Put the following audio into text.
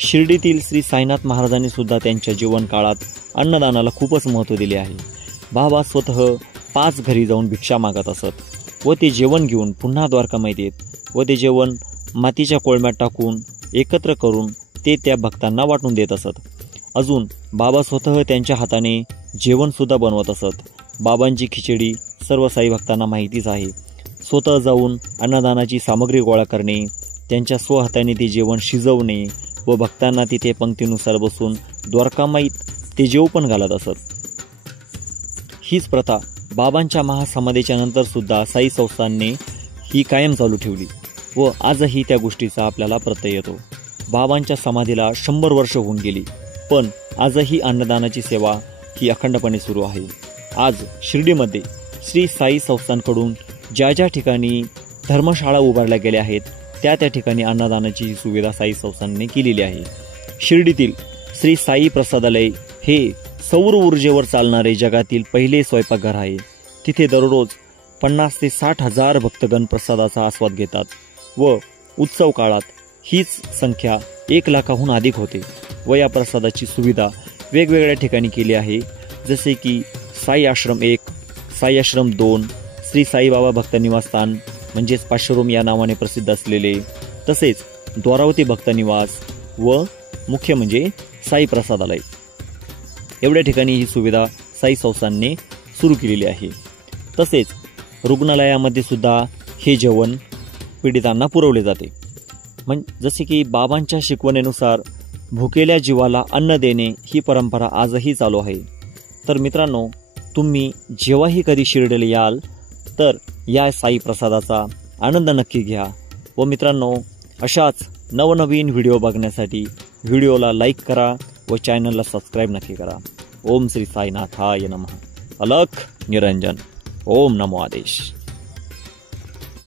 शिर्डीतील श्री साईनाथ महाराजांनी सुद्धा त्यांच्या जीवनकाळात अन्नदानाला खूपच महत्त्व दिले आहे। बाबा स्वतः 5 घरी जाऊन भिक्षा मागत असत व ते जेवण घेऊन पुन्हा द्वारकामाईत येत व ते जेवण मातीच्या कोळम्यात टाकून एकत्र करून ते त्या भक्तांना वाटून देत असत। अजून बाबा स्वतः त्यांच्या हाताने जेवण सुद्धा बनवत असत। बाबांची खिचडी सर्व साई भक्तांना माहितीच आहे। स्वतः जाऊन अन्नदानाची सामग्री गोळा करणे, त्यांच्या स्वहाताने ते जेवण शिजवणे व भक्तांना तिथे पंक्तीनुसार बसून द्वारकामाईत ते जेव पण घालत असत। हीच प्रथा बाबांच्या महासमाधीच्या नंतर सुद्धा साई संस्थानने ही कायम चालू ठेवली व आजही त्या गोष्टीचा आपल्याला प्रत्यय येतो। बाबांच्या समाधीला 100 वर्ष होऊन गेली, पण आजही अन्नदानाची सेवा ही अखंडपणे सुरू आहे। आज शिर्डीमध्ये श्री साई संस्थानकडून ज्या ज्या ठिकाणी धर्मशाळा उभारल्या गेल्या आहेत त्या ठिकाणी अन्नदानाची ही सुविधा साई संस्थानने केलेली आहे। शिर्डीतील श्री साई प्रसादालय हे सौर ऊर्जेवर चालणारे जगातील पहिले स्वयंपाकघर आहे। तिथे दररोज 50 ते 60 हजार भक्तगण प्रसादाचा आस्वाद घेतात व उत्सव काळात हीच संख्या 1 लाखाहून अधिक होते व या प्रसादाची सुविधा वेगवेगळ्या ठिकाणी केली आहे, जसे की साई आश्रम 1, साई आश्रम 2, श्री साईबाबा भक्त निवासस्थान म्हणजेच पाशरोम या नावाने प्रसिद्ध असलेले, तसेच द्वारावती भक्त निवास व मुख्य म्हणजे साई प्रसादालय, एवढ्या ठिकाणी ही सुविधा साई संस्थानने सुरू केलेली आहे। तसेच रुग्णालयामध्ये सुद्धा हे जेवण पीडितांना पुरवले जाते। जसे की बाबांच्या शिकवणीनुसार भुकेल्या जीवाला अन्न देणे ही परंपरा आजही चालू आहे। तर मित्रांनो, तुम्ही जेव्हाही कधी शिर्डीला याल तर या साई प्रसादाचा आनंद नक्की घ्या व मित्रांनो, अशाच नवनवीन व्हिडिओ बघण्यासाठी व्हिडिओला लाईक करा व चॅनलला सबस्क्राईब नक्की करा। ओम श्री साईनाथाय नमः। अलख निरंजन। ओम नमो आदेश।